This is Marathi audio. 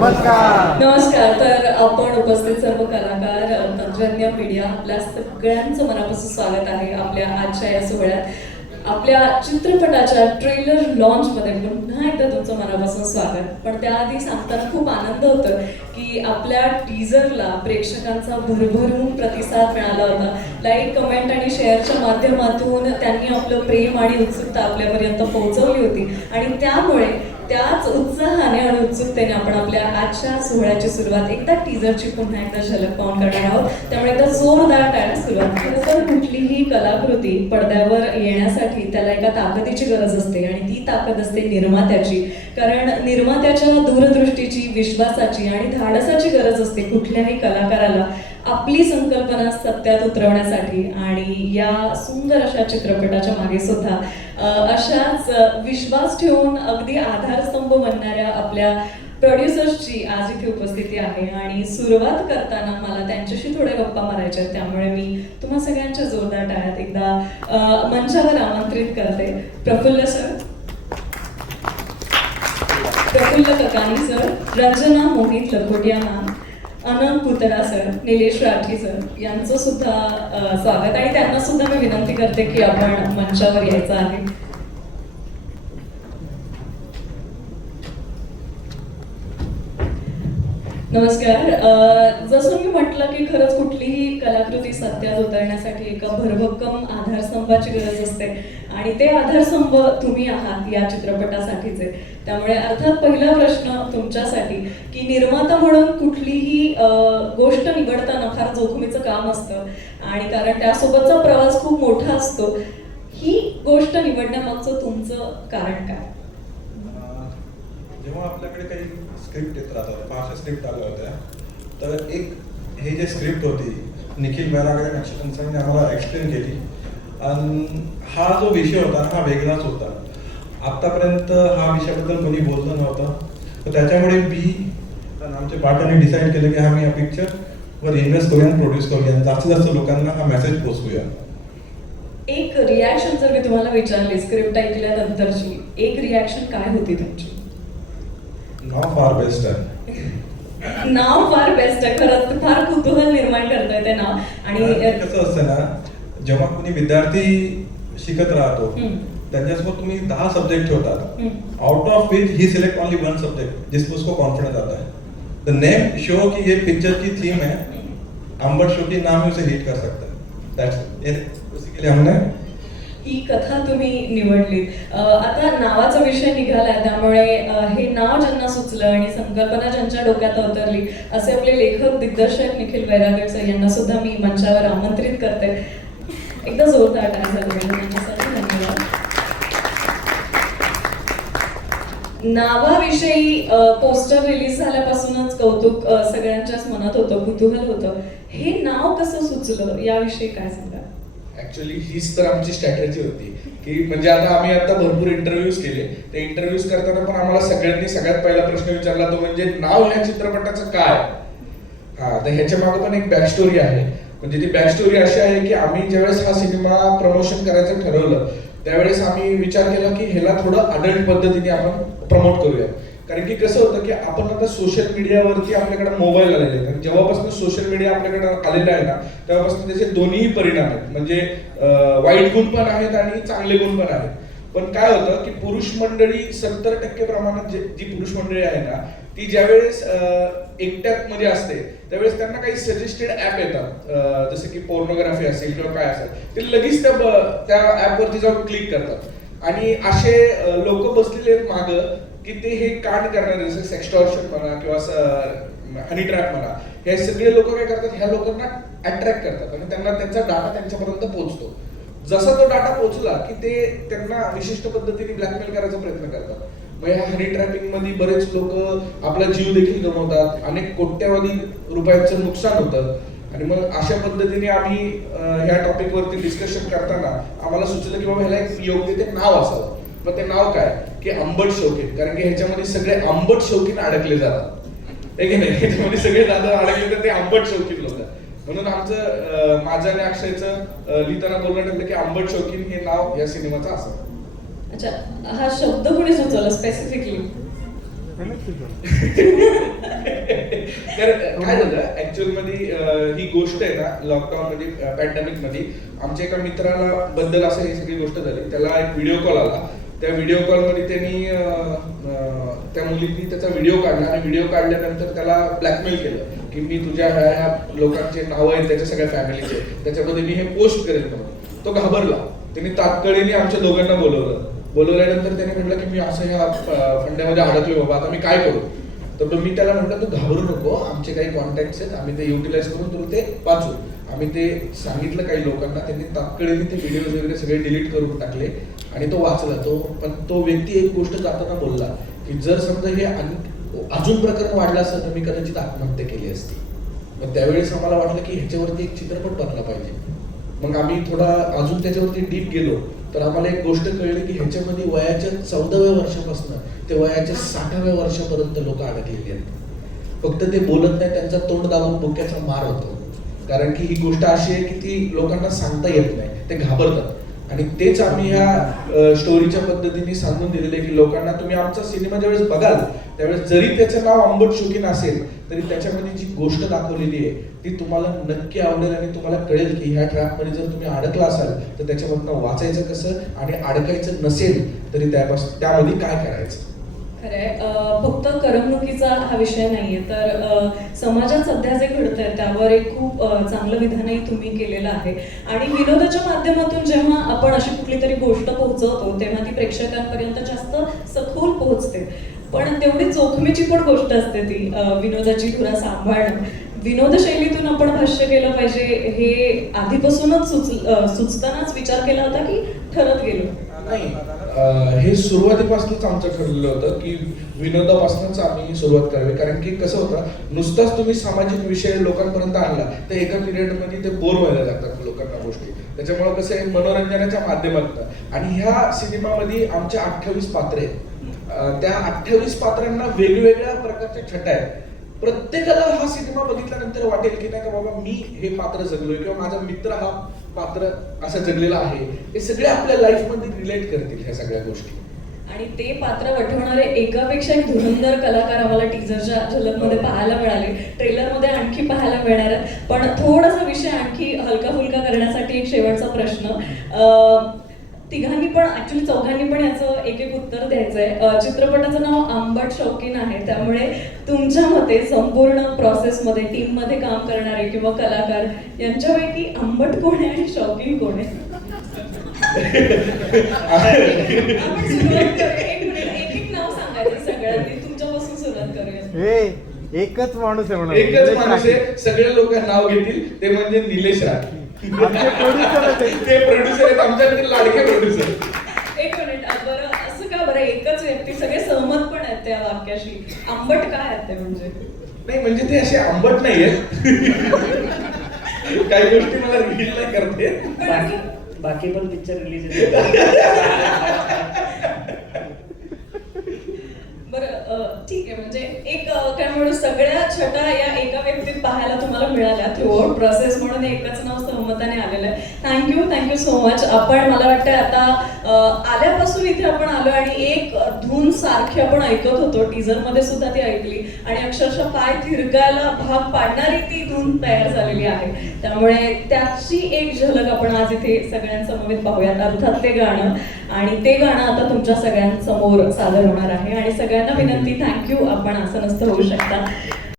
नमस्कार. तर आपण उपस्थित सर्व कलाकार, तंत्रज्ञ, मीडिया, आपल्या सगळ्यांचं मनापासून स्वागत आहे आपल्या आजच्या या सोहळ्यात. आपल्या चित्रपटाच्या ट्रेलर लॉन्चमध्ये पुन्हा एकदा तुमचं मनापासून स्वागत. पण त्याआधी सांगताना खूप आनंद होतो की आपल्या टीझरला प्रेक्षकांचा भरभरून प्रतिसाद मिळाला होता. लाईक, कमेंट आणि शेअरच्या माध्यमातून त्यांनी आपलं प्रेम आणि उत्सुकता आपल्यापर्यंत पोहोचवली होती आणि त्यामुळे त्याच उत्साहाने आणि उत्सुकतेने आपण आपल्या आजच्या सोहळ्याची सुरुवात एकदा टीझरची पुन्हा एकदा झलक पाहून करणार आहोत. त्यामुळे एकदा जोरदार टाळ्या सुरुवात. खरं तर कुठलीही कलाकृती पडद्यावर येण्यासाठी त्याला एका ताकदीची गरज असते आणि ती ताकद असते निर्मात्याची. कारण निर्मात्याच्या दूरदृष्टीची, विश्वासाची आणि धाडसाची गरज असते कुठल्याही कलाकाराला आपली संकल्पना सत्यात उतरवण्यासाठी. आणि या सुंदर अशा चित्रपटाच्या मागे सुद्धा अशाच विश्वास ठेवून अगदी आधारस्तंभ बनणाऱ्या आपल्या प्रोड्युसर्सची आज इथे उपस्थिती आहे. आणि सुरुवात करताना मला त्यांच्याशी थोड्या गप्पा मारायच्या, त्यामुळे मी तुम्हा सगळ्यांच्या जोरदार टाळ्यात एकदा मंचावर आमंत्रित करते. Praful sir, Praful Kakani sir, Ranjana Mohit Lakhotia ma'am, Anant Putla sir, Nilesh Rathi sir यांचं सुद्धा स्वागत. आणि त्यांना सुद्धा मी विनंती करते की आपण मंचावर यायचं आहे. नमस्कार. जसं मी म्हटलं की खरंच कुठलीही कलाकृती सत्यात उतरण्यासाठी एका भरभक्कम आधारस्तंभाची गरज असते आणि ते आधारस्तंभ तुम्ही आहात या चित्रपटासाठीचे. त्यामुळे अर्थात पहिला प्रश्न तुमच्यासाठी की निर्माता म्हणून कुठलीही गोष्ट निवडताना फार जोखमीचं काम असतं आणि कारण त्यासोबतचा प्रवास खूप मोठा असतो. ही गोष्ट निवडण्यामागचं तुमचं कारण काय? जेव्हा आपल्याकडे काही स्क्रिप्ट येत राहतात, 5 स्क्रिप्ट आल्या होत्या, तर एक हे जे स्क्रिप्ट होती निखिल वैरागर नक्षत्रांनी आम्हाला एक्सप्लेन केली आणि हा जो विषय होता हा वेगळाच होता. आत्तापर्यंत हा विषयाबद्दल कोणी बोललं नव्हतं. तर त्याच्यामुळे आमच्या पार्टनरने डिसाईड केलं की आम्ही या पिक्चरवर इन्व्हेस्ट करूया, प्रोड्यूस करूया, जास्तीत जास्त लोकांना हा मेसेज पोहोचवूया. एक रिॲक्शन जर मी तुम्हाला विचारली स्क्रिप्ट ऐकल्यानंतरची, एक रिॲक्शन काय होती तुमची? नाव फार बेस्ट आहे. नाव फार बेस्ट आहे. खरंच फार कुतूहल निर्माण करतंय ते नाव. आणि कसं असतं ना, जेव्हा कोणी विद्यार्थी शिकत राहतो त्यांच्यासोबत तुम्ही 10 सब्जेक्ट ठेवतात, out of which he select only 1 subject जिसमें उसको कॉन्फिडेंस आता है. द नेम शो कि ये पिक्चर की थीम है, अंबर शो की नाम उसे हिट कर सकता है. That's it. उसी के लिए हमने ही कथा तुम्ही निवडली. आता नावाचा विषय निघाला, त्यामुळे हे नाव ज्यांना सुचलं आणि संकल्पना ज्यांच्या डोक्यात अवतरली असे आपले लेखक दिग्दर्शक निखिल वैरागर सर यांना सुद्धा मी मंचावर आमंत्रित करते. एकदा जोरदार टाळ्या झाल्या त्यांच्यासाठी. धन्यवाद. नावाविषयी पोस्टर रिलीज झाल्यापासूनच कौतुक सगळ्यांच्याच मनात होतं, कुतूहल होतं. हे नाव कसं सुचलं याविषयी काय सांगा? ऍक्च्युअली हीच तर आमची स्ट्रॅटेजी होती की म्हणजे आम्ही आता भरपूर इंटरव्ह्यूज केले. ते इंटरव्ह्यूज करताना पण आम्हाला सगळ्यांनी सगळ्यात पहिला प्रश्न विचारला तो म्हणजे नाव ह्या चित्रपटाचं काय. तर ह्याच्या मागे पण एक बॅक स्टोरी आहे. म्हणजे ती बॅक स्टोरी अशी आहे की आम्ही ज्यावेळेस हा सिनेमा प्रमोशन करायचं ठरवलं त्यावेळेस आम्ही विचार केला की ह्याला थोडं अडल्ट पद्धतीने आपण प्रमोट करूया. कारण की कसं होतं की आपण आता सोशल मीडियावरती आपल्याकडे मोबाईल आलेले आहेत आणि जेव्हापासून सोशल मीडिया आपल्याकडे आलेला आहे ना तेव्हापासून त्याचे दोन्ही परिणाम आहेत. म्हणजे वाईट गुण पण आहेत आणि चांगले गुण पण आहेत. पण काय होतं की पुरुष मंडळी 70% प्रमाणात जी पुरुष मंडळी आहे ना ती ज्यावेळेस एकट्यात मध्ये असते त्यावेळेस त्यांना काही सजेस्टेड ऍप येतात, जसं की पोर्नोग्राफी असेल किंवा काय असेल, ते लगेच त्या ऍपवरती जाऊन क्लिक करतात. आणि असे लोक बसलेले आहेत मागं की ते हे कांड करणारे, जसं सेक्स्टॉर्शन म्हणा किंवा हनी ट्रॅप म्हणा, हे सगळे लोक काय करतात, ह्या लोकांना अट्रॅक्ट करतात आणि त्यांना त्यांचा डाटा त्यांच्यापर्यंत पोहोचतो. जसा तो डाटा पोहोचला की ते त्यांना विशिष्ट पद्धतीने ब्लॅकमेल करायचा प्रयत्न करतात. मग ह्या हनी ट्रॅपिंग मध्ये बरेच लोक आपला जीव देखील गमावतात, अनेक कोट्यवधी रुपयांचं नुकसान होतं. आणि मग अशा पद्धतीने आम्ही ह्या टॉपिक वरती डिस्कशन करताना आम्हाला सुचलं की बाबा ह्याला एक योग्य ते नाव असावं. मग ते नाव काय की आंबट शौकीन, कारण की ह्याच्यामध्ये सगळे आंबट शौकीन अडकले जातात. की नाही, ह्याच्यामध्ये सगळे दादा अडकले तर ते आंबट शौकीन लोक. म्हणून आमचं माझं आणि अक्षयचं लिहिताना बोलणं ठरलं की आंबट शौकीन हे नाव या सिनेमाचं असावं. अच्छा, हा शब्द कोणी सुचवला स्पेसिफिकली? तर काय झालं ऍक्च्युअल मध्ये ही गोष्ट आहे ना लॉकडाऊन मध्ये पॅन्डेमिक मध्ये आमच्या एका मित्राला बद्दल असं ही सगळी गोष्ट झाली. त्याला एक व्हिडिओ कॉल आला. त्या व्हिडिओ कॉल मध्ये त्यांनी त्या मुलींनी त्याचा व्हिडिओ काढला आणि व्हिडिओ काढल्यानंतर त्याला ब्लॅकमेल केलं की मी तुझ्या ह्या लोकांचे नाव आहेत त्याच्या सगळ्या फॅमिलीचे त्याच्यामध्ये मी हे पोस्ट करेल म्हणून. तो घाबरला. त्यांनी तात्काळीने आमच्या दोघांना बोलवल्यानंतर त्याने म्हटलं की मी असं ह्या फंड्यामध्ये अडकलो बाबा, आता मी काय करू. तर मी त्याला म्हटलं तू घाबरू नको, आमचे काही कॉन्टॅक्ट्स आहेत, आम्ही ते युटिलाइज करून तुला ते वाचू. आम्ही ते सांगितलं काही लोकांना, त्यांनी तात्काळीने ते व्हिडिओ वगैरे सगळे डिलीट करून टाकले आणि तो वाचला. पण तो व्यक्ती एक गोष्ट जाताना बोलला की जर समजा हे अजून प्रकरण वाढलं असतं तर मी कदाचित आत्महत्या केली असती. मग त्यावेळेस आम्हाला वाटलं की ह्याच्यावरती एक चित्रपट बनला पाहिजे. मग आम्ही थोडा अजून त्याच्यावरती डीप गेलो तर आम्हाला एक गोष्ट कळली की ह्याच्यामध्ये वयाच्या 14व्या वर्षापासून ते वयाच्या 60व्या वर्षापर्यंत लोक अडकलेली आहेत. फक्त ते बोलत नाही, त्यांचा तोंड दाबून बुक्याचा मार होतो. कारण की ही गोष्ट अशी आहे की ती लोकांना सांगता येत नाही, ते घाबरतात. आणि तेच आम्ही ह्या स्टोरीच्या पद्धतीने सांगून दिलेलं आहे की लोकांना तुम्ही आमचा सिनेमा ज्यावेळेस बघाल त्यावेळेस जरी त्याचं नाव आंबट शौकीन असेल तरी त्याच्यामध्ये जी गोष्ट दाखवलेली आहे ती तुम्हाला नक्की आवडेल आणि तुम्हाला कळेल की ह्या ट्रॅपमध्ये जर तुम्ही अडकला असाल तर त्याच्यामधनं वाचायचं कसं आणि अडकायचं नसेल तरी त्यामध्ये काय करायचं. खरंय. फक्त करमणुकीचा हा विषय नाहीये, तर समाजात सध्या जे घडतंय त्यावर एक खूप चांगलं विधानही तुम्ही केलेलं आहे. आणि विनोदाच्या माध्यमातून जेव्हा आपण अशी कुठली तरी गोष्ट पोहोचवतो तेव्हा ती प्रेक्षकांपर्यंत जास्त सखोल पोहोचते. पण तेवढी जोखमीची पण गोष्ट असते ती विनोदाची धुरा सांभाळणं. विनोद शैलीतून आपण भाष्य केलं पाहिजे हे आधीपासूनच सुचतानाच विचार केला होता की ठरत गेलो? नाही, हे सुरुवातीपासूनच आमचं ठरलेलं होतं की विनोदापासूनच आम्ही सुरुवात करावी. कारण की कसं होतं, नुसताच तुम्ही सामाजिक विषय लोकांपर्यंत आणला तर एका पिरियडमध्ये ते बोर व्हायला लागतात लोकांना गोष्टी. त्याच्यामुळे कसं आहे, मनोरंजनाच्या माध्यमातून. आणि ह्या सिनेमामध्ये आमचे 28 पात्रे आहेत. त्या 28 पात्रांना वेगवेगळ्या प्रकारच्या छटा आहेत. प्रत्येकाला हा सिनेमा बघितल्यानंतर वाटेल की नाही का बाबा मी हे पात्र जगलोय किंवा माझा मित्र हा पात्र असा जगलेला आहे. हे सगळे आपल्या लाईफमध्ये रिलेट करतील ह्या सगळ्या गोष्टी. आणि ते पात्र वठवणारे एकापेक्षा एक धुरंधर कलाकार आम्हाला टीजरच्या झलकमध्ये पाहायला मिळाले. ट्रेलरमध्ये आणखी पाहायला मिळणार आहेत. पण थोडासा विषय आणखी हलका फुलका करण्यासाठी एक शेवटचा प्रश्न. तिघांनी पण ऍक्च्युली चौघांनी पण याचं एक एक उत्तर द्यायचंय. चित्रपटाचं नाव आंबट शौकीन आहे, त्यामुळे तुमच्या मते संपूर्ण प्रोसेसमध्ये टीममध्ये काम करणारे किंवा कलाकार यांच्यापैकी आंबट कोण आहे आणि शौकीन कोण आहे? आपण सुरुवात करूया. एक मिनिट, एक एक नाव सांगायचं सगळ्यांनी. तुमच्यापासून सुरुवात करूया. एकच माणूस आहे म्हणा. एकच माणूस आहे, सगळे लोक नाव घेतील, ते म्हणजे निलेश राठ. आमचे producer आहेत. ते प्रोड्युसर आहेत, आमच्याकडे लाडके प्रोड्युसर. एक मिनिट, बरं असं का बरं एकच व्यक्ती सगळे सहमत पण आहेत त्या वाक्याशी? आंबट काय आहेत ते म्हणजे? नाही म्हणजे ते असे आंबट नाहीये. काही गोष्टी मला रिव्हील नाही करते. बाकी पण पिक्चर रिलीज बरं ठीक आहे. म्हणजे एक काय म्हणू, सगळ्या छटा या एका व्यक्तीत पाहायला तुम्हाला मिळाल्या थ्रूआउट प्रोसेस, म्हणून एकच नाव सहमताने आलेलं आहे. Thank you so much. आपण मला वाटतं आता आल्यापासून इथे आपण आलो आणि एक धून सारखी आपण ऐकत होतो. टीजरमध्ये सुद्धा ती ऐकली आणि अक्षरशः पाय थिरकायला भाग पाडणारी ती धून तयार झालेली आहे. त्यामुळे त्याची एक झलक आपण आज इथे सगळ्यांसमवेत पाहूयात. अर्थात ते गाणं, आणि ते गाणं आता तुमच्या सगळ्यांसमोर सादर होणार आहे. आणि सगळ्यांना विनंती, थँक्यू. आपण असं नसतं होऊ शकता.